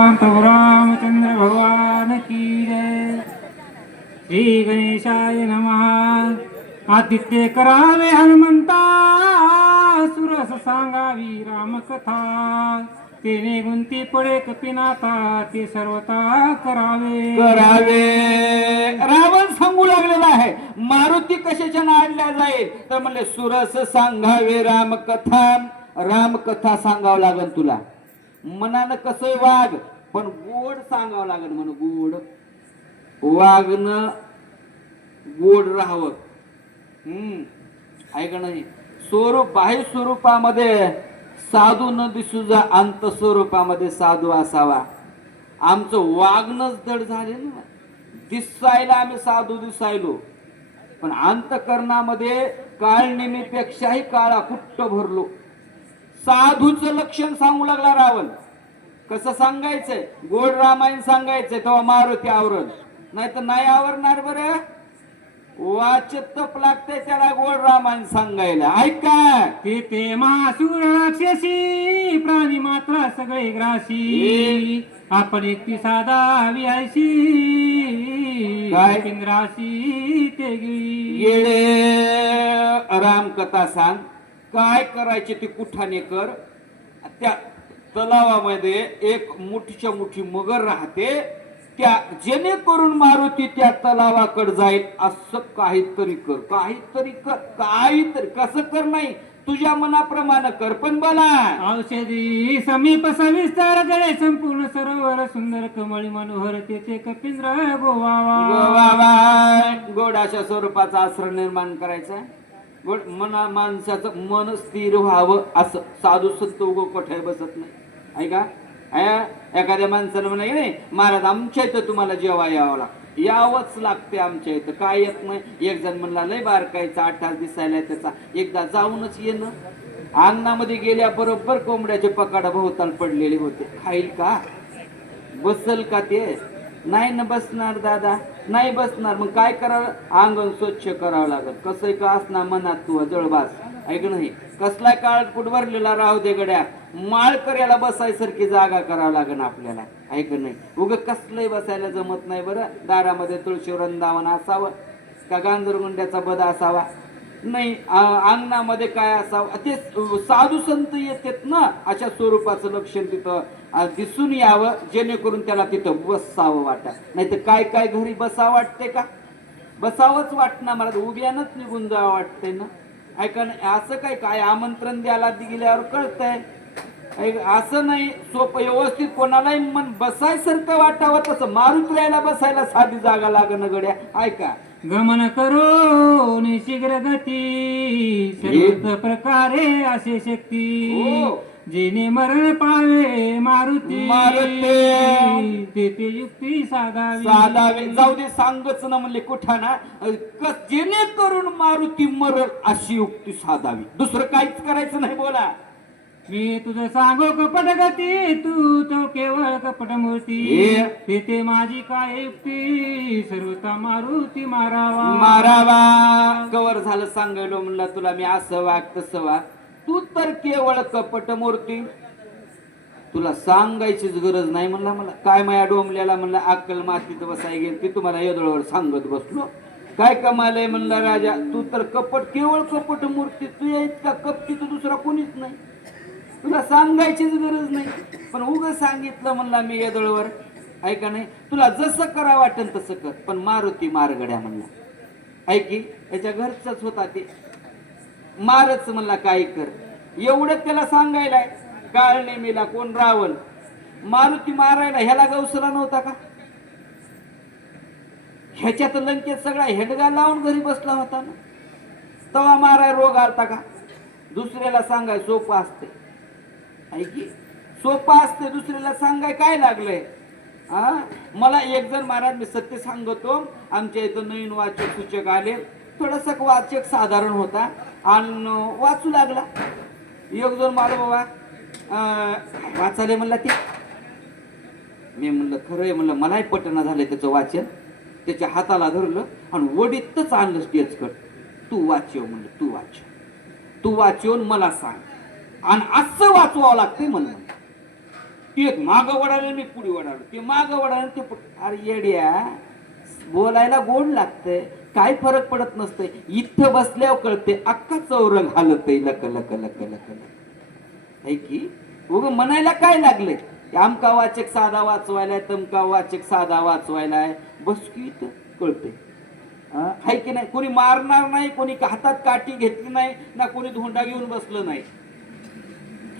प्रभु रामचंद्र भगवान की जय। श्री गणेशाय नमः। आदित्य करावे हनुमंता। सुरस सांगावी रामकथा। तेने गुंती पडे कपिनाथा ते सर्वता करावे। करावे। रावण सांगू लागलेला आहे मारुती कशाच्या नाडल्या जाईल? तर म्हणले सुरस सांगावे रामकथा रामकथा सांगावं लागल तुला. मनानं कसं वाघ? पण गोड सांगावं लागल म्हणून गोड. वागणं गोड राहावं. हम्म. ऐक नाही? स्वरूप बाह्य स्वरूपामध्ये साधू न दिसू जा अंत स्वरूपामध्ये साधू असावा. आमचं वागणंच दड झाले ना. दिसायला आम्ही साधू दिसायलो. पण अंतकरणामध्ये काळनिमीपेक्षाही काळा कुट्ट भरलो. साधूचं लक्षण सांगू लागला रावण. कसं सांगायचंय? गोड रामायण सांगायचंय तेव्हा मारुती आवरण. नाही तर नाही आवरणार बरं? वाचत तप लागतंय त्याला गोड रामायण सांगायला. ऐका ते ते मासूर राक्षसी प्राणी मात्र सगळे ग्रासी. आपण एकटी साधा विहायशी काय? इंद्राशी ते गिळी येडे रामकथा सांग. काय करायचे ते कुठाने कर? त्या तलावामध्ये एक मोठीच्या मोठी मगर राहते. त्या जेणेकरून मारुती त्या तलावाकडे जाईल असं काहीतरी कर. काहीतरी कर. काहीतरी. कसं कर नाही? तुझ्या मनाप्रमाणे कर. पण बोला. औषधी समीप सविस्तर गळे संपूर्ण सरोवर सुंदर कमळी मनोहर तेचे कपिंद्र गोवावा. गोवावा. गोड अशा स्वरूपाचा आश्रय निर्माण करायचा गोड मना माणसाचं मन स्थिर व्हावं असं. साधू संत उगो कोठे बसत नाही. ऐका अया, एखाद्या माणसानं म्हणा "की नाही महाराज आमच्या इथं तुम्हाला जेव्हा यावं लागतं. यावंच लागते आमच्या इथं. काय येत नाही. एक जण म्हणला लय बारकायचा आठ तास दिसायला त्याचा. एकदा जाऊनच येणं अंगणामध्ये गेल्याबरोबर कोंबड्याचे पकाडा भोवताल पडलेले होते. खाईल का? बसल का ते? नाही ना बसणार दादा. नाही बसणार. मग काय करावं? अंगण स्वच्छ करावं लागत कसं का? असणार मनात तू जळबास. ऐक नाही? कसला काळ भरलेला राहू दे गड्या. माळकर याला बसायसारखी जागा करावं लागेल आपल्याला. ऐक नाही? उग कसलंही बसायला जमत नाही बरं. दारामध्ये तुळशी वृंदावन असावं का गांजरगुंड्याचा बदा असावा? नाही अंगणामध्ये काय असावं? ते साधू संत येतात ना अशा स्वरूपाचं लक्षण तिथं दिसून यावं जेणेकरून त्याला तिथं बसावं वाटा नाही तर काय काय घरी बसावं वाटते का? बसावंच वाटणार मला तर उभ्यानंच निघून जावं वाटतंय ना. ऐका ना असं काय काय आमंत्रण द्यायला गेल्यावर कळतंय? असं नाही सोपं व्यवस्थित कोणालाही मन बसायसारखं वाटावं तसं मारुत राहायला बसायला साधी जागा लागणं गड्या. ऐका. गमन करो शीघ्र गती सर्व प्रकारे असे शक्ती. हो. जेणे मरण पावे मारुती. मारुती. तेथे युक्ती साधावी. साधावे. जाऊ दे सांगच ना म्हणले कुठाना. क- जेणेकरून मारुती मरल अशी युक्ती साधावी. दुसरं काहीच करायचं नाही बोला. मी तुझं सांगो कपट गती तू तो केवळ कपट मूर्ती. तेथे माझी काय युक्ती सर्वता मारुती मारावा. मारावा. कवर झालं सांगायलो म्हणलं तुला मी असं वाग तसं वाग तू तर केवळ कपट मूर्ती. तुला सांगायचीच गरज नाही म्हणला मला. काय माया डोंबल्याला म्हणलं अक्कल मातीत बसाय गेल ती तुम्हाला यदळवर सांगत बसलो. काय कमालय म्हणला राजा तू तर कपट केवळ कपट मूर्ती. तू इतका कपटी तर दुसरा कोणीच नाही. तुला सांगायचीच गरज नाही. पण उग सांगितलं म्हणला मी यदळवर ऐका नाही तुला जसं करा वाटेल तसं कर. पण मारुती मारगड्या म्हणला. ऐकी याच्या घरचाच होता ते. मारच म्हणला काय कर? एवढं त्याला सांगायलाय. काळ नेमीला कोण रावण? मारुती मारायला ह्याला गवसला नव्हता का? ह्याच्यात लंकेत सगळा हेडगा लावून घरी बसला होता ना? तवा माराय रोग आलता का? दुसऱ्याला सांगाय सोपं असते की सोपं असते दुसऱ्याला सांगाय काय लागलंय? हा? मला एक जण महाराज मी सत्य सांगतो. आमच्या इथं नवीन वाचक सूचक आले. थोडासा वाचक साधारण होता. आणि वाचू लागला. एक जण मला बाबा वाचाले म्हणला ते. मी म्हणलं खरं आहे. म्हणलं मलाही पटना झालंय त्याचं वाचन. त्याच्या हाताला धरलं आणि वडीतच आणलं स्टेजकड तू वाचव म्हणलं तू वाचव. तू वाचवून मला सांग. आणि असं वाचवावं लागते म्हणलं एक माग वडाले मी पुढे वडालो ते माग वडाले ते अरे येड्या बोलायला गोड लागतंय. काय फरक पडत नसतंय. इथं बसल्यावर कळते अख्खा चौरंग हालत लक लक लक लक लक. है की? उग म्हणायला काय लागले आमका वाचक साधा वाचवायला तमका वाचक साधा वाचवायला आहे बस की इथं कळते हाय की नाही? कोणी मारणार नाही कोणी हातात काठी घेतली नाही ना कोणी धोंडा घेऊन बसलं नाही.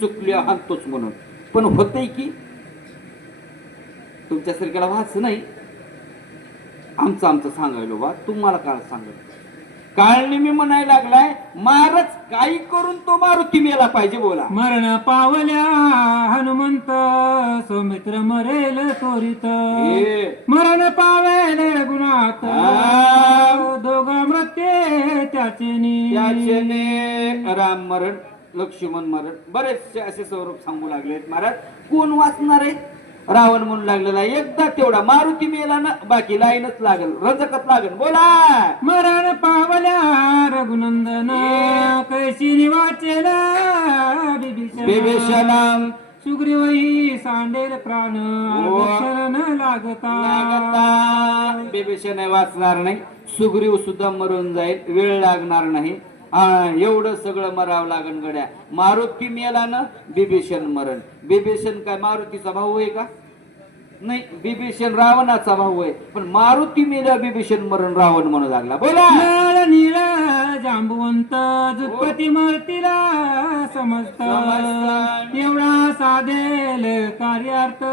चुकले हाणतोच म्हणून. पण होतंय की तुमच्या सारख्याला वाच नाही. आमचं आमचं सांगायलो बा तुम्हाला काय सांगत काळने मी म्हणायला लागलाय मारच काही करून तो मारुती मेला पाहिजे बोला. मरण पावल्या हनुमंत सौमित्र मरेल त्वरित. मरण पावेल गुणात. दोघा मृत्ये त्याचे राम मरण. लक्ष्मण मरण बरेचसे असे स्वरूप सांगू लागलेत महाराज. कोण वाचणार आहे? रावण म्हणून लागलेला. एकदा तेवढा मारुती मेला ना बाकी लाईनच लागल रजकत लागल. बोला! मरण पावल्या रघुनंदन. कैशी निवाचेला बिभीषण. सुग्रीवही सांडेल प्राण हो. शरण लागता. लागता. बिभीषण वाचणार नाही सुग्रीव सुद्धा मरून जाईल वेळ लागणार नाही. हा, एवढं सगळं मरावं लागण गड्या. मारुती मेला ना बिभीषण मरण. बिभीषण काय मारुतीचा भाऊ आहे का? नाही बिभीषण रावणाचा भाऊ आहे. पण मारुती मेला बिभीषण मरण रावण म्हणू लागला. बोला! नीळ जांबुवंत जुत्पती मूर्तीला समजत. एवढा साधेल कार्यार्थ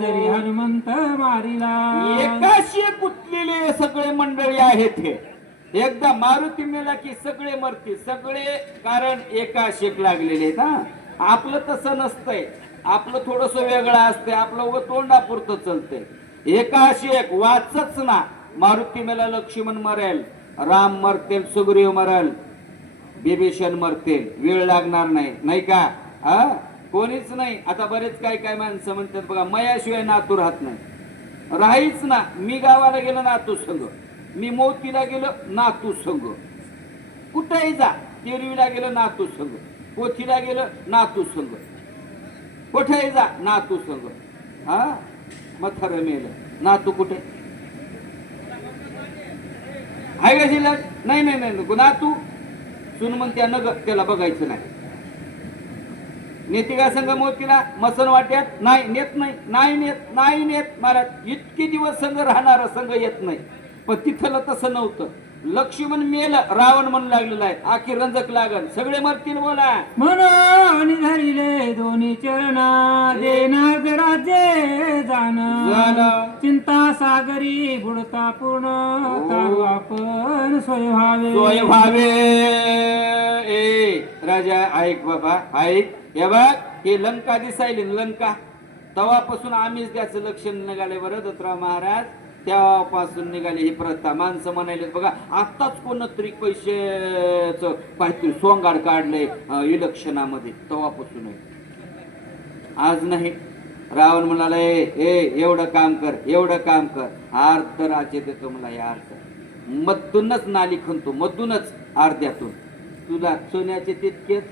जरी हनुमंत मारिला. एकाशी कुठलेले सगळे मंडळी आहेत हे. एकदा मारुती मेला की सगळे मरतील. सगळे कारण एका शेक लागलेले आहेत हा. आपलं तसं नसतंय. आपलं थोडस वेगळं असतंय. आपलं व तोंडापुरतं चलतंय. एका शेक वाचच ना. मारुती मेला लक्ष्मण मरेल. राम मरतील सुग्रीव मरेल. बिभीषण मरतील. वेळ लागणार नाही. नाही का? हा? कोणीच नाही. आता बरेच काय काय माणसं म्हणतात बघा मयाशिवाय नातू राहत नाही. राहीच ना. मी गावाला गेलो नातू संघ मी मोतीला गेलो नातू संघ कुठंही जा तेरवीला गेलो नातू संघ पोथीला गेलो नातू संघ कुठेही जा नातू संघ हा? मथर मेलं. नातू कुठे? आहे का शिल्लक नाही नाही नाही नको. नातू? सुन मग त्या नग त्याला बघायचं नाही. नेते का संघ मोतीला? मसन वाट्यात? नाही नेत नाही. नाही नेत नाही नेत महाराज. इतके दिवस संघ राहणारा संघ येत नाही. पण तिथलं तसं नव्हतं. लक्ष्मण मेल रावण म्हणून लागलेला आहे. आखी रंजक लागल. सगळे मरतील बोला. म्हणून धरिले दोन्ही चरणा देणार राज्य जाण झालं. चिंता सागरी बुडता पूर्ण. तारू आपण सोय व्हावे. सोय व्हावे. ए राजा ऐक बाबा ऐक. हे बघ हे लंका दिसायली ना लंका. तेव्हापासून आम्हीच त्याचं लक्ष निघाले बरं दत्तराव महाराज. त्यापासून निघाली ही प्रथा. माणसं म्हणायले बघा आत्ताच कोण तरी पैशाच काहीतरी सोंगाड काढलंय इलेक्शनामध्ये तेव्हापासून आज नाही. रावण म्हणाला ए ए, एवढं काम कर एवढं काम कर. अर्थ राज्य देतो मला हे अर्थ मधूनच नाली खणतो मधूनच अर्ध्यातून. तुला सोन्याचे तितकेच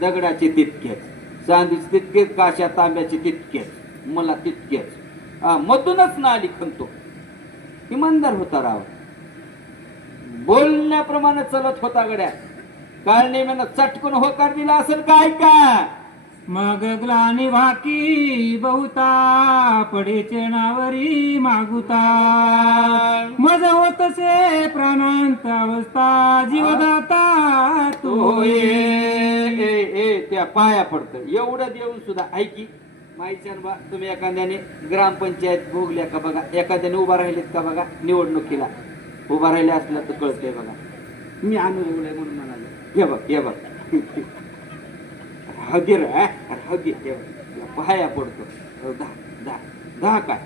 दगडाचे तितकेच चांदीचे तितकेच काशा तांब्याचे तितकेच मला तितकेच. मधूनच नाली खणतो इमानदार होता राव. बोलण्याप्रमाणे चलत होता गड्या. काळ नेम्यानं चटकून होकार दिला असेल काय का मग ग्लानी भाकी बहुता पडेचे नावरी मागुता. मज होतसे प्राणांत अवस्था जीवदाता तो तो ए, ए, ए, त्या पाया पडत. एवढं देऊन सुद्धा ऐकी. माहिती बा तुम्ही एखाद्याने ग्रामपंचायत भोगल्या का बघा? एखाद्याने उभा राहिलेत का बघा? निवडणुकीला. उभा राहिले असलं तर कळतंय बघा. मी अनुभवलंय म्हणून म्हणाले. हे बघ हे बघ. हदी रे हे बघ. या पाया पडतो. दहा दहा दहा काय?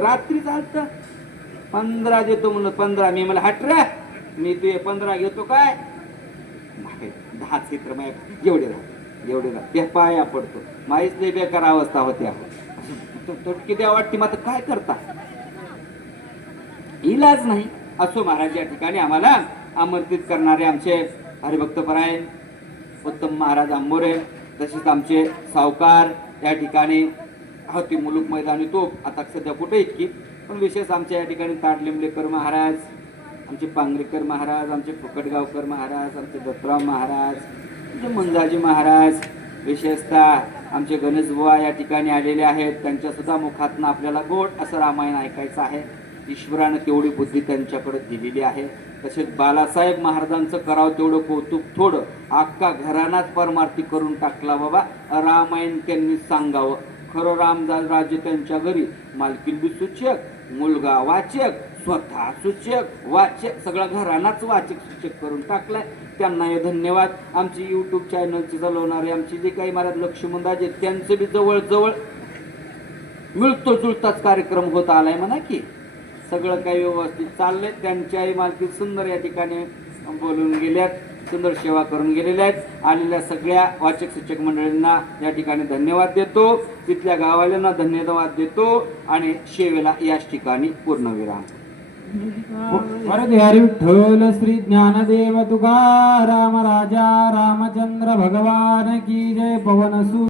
रात्री चालतं पंधरा देतो म्हणून पंधरा. मी मला हटर मी ते पंधरा घेतो काय? नाही, दहा चित्र माझ्या एवढे राहा एवढे राहा त्या पाया पडतो. माहीच नाही बेकार अवस्था होत्या. तटकी द्या वाटते मात्र काय करता? इलाज नाही. असो महाराज या ठिकाणी आम्हाला आमंत्रित करणारे आमचे हरिभक्त परायण उत्तम महाराज आंबोरे तसेच आमचे सावकार या ठिकाणी होती मुलुक मैदानी तोप आता सध्या कुठे इतकी? पण विशेष आमच्या या ठिकाणी ताडलिंबलेकर महाराज आमचे पांगरेकर महाराज आमचे फुकटगावकर महाराज आमचे दत्तराव महाराज मंगाजी महाराज विशेषतः आमचे गणेश बुवा या ठिकाणी आलेले आहेत. त्यांच्या सुद्धा मुखातनं आपल्याला गोड असं रामायण ऐकायचं आहे. ईश्वरानं तेवढी बुद्धी त्यांच्याकडे दिलेली आहे. तसेच बालासाहेब महाराजांचं करावं तेवढं कौतुक थोडं अख्खा घरानाच परमार्थी करून टाकला बाबा. रामायण त्यांनी सांगावं. खरं राम राज्य त्यांच्या घरी. मालकीन सूचक मुलगा वाचक स्वतः सूचक वाचक सगळं घरानाच वाचक सूचक करून टाकलाय. त्यांना हे धन्यवाद. आमची यूट्यूब चॅनलची चालवणारे आमची जे काही मला लक्ष्मणदाज आहेत त्यांचं बी जवळजवळ मिळतो जुळताच कार्यक्रम होत आलाय म्हणा की. सगळं काही व्यवस्थित चाललंय. त्यांच्याही मालकी सुंदर या ठिकाणी बोलून गेल्यात. सुंदर सेवा करून गेलेल्या आहेत. आलेल्या सगळ्या वाचक शिक्षक मंडळींना या ठिकाणी धन्यवाद देतो. तिथल्या गावाल्यांना धन्यवाद देतो आणि सेवेला याच ठिकाणी पूर्णविराम. वरदे विठ्ठल श्री ज्ञानदेव तुकाराम राजा रामचंद्र भगवान की जय पवन सु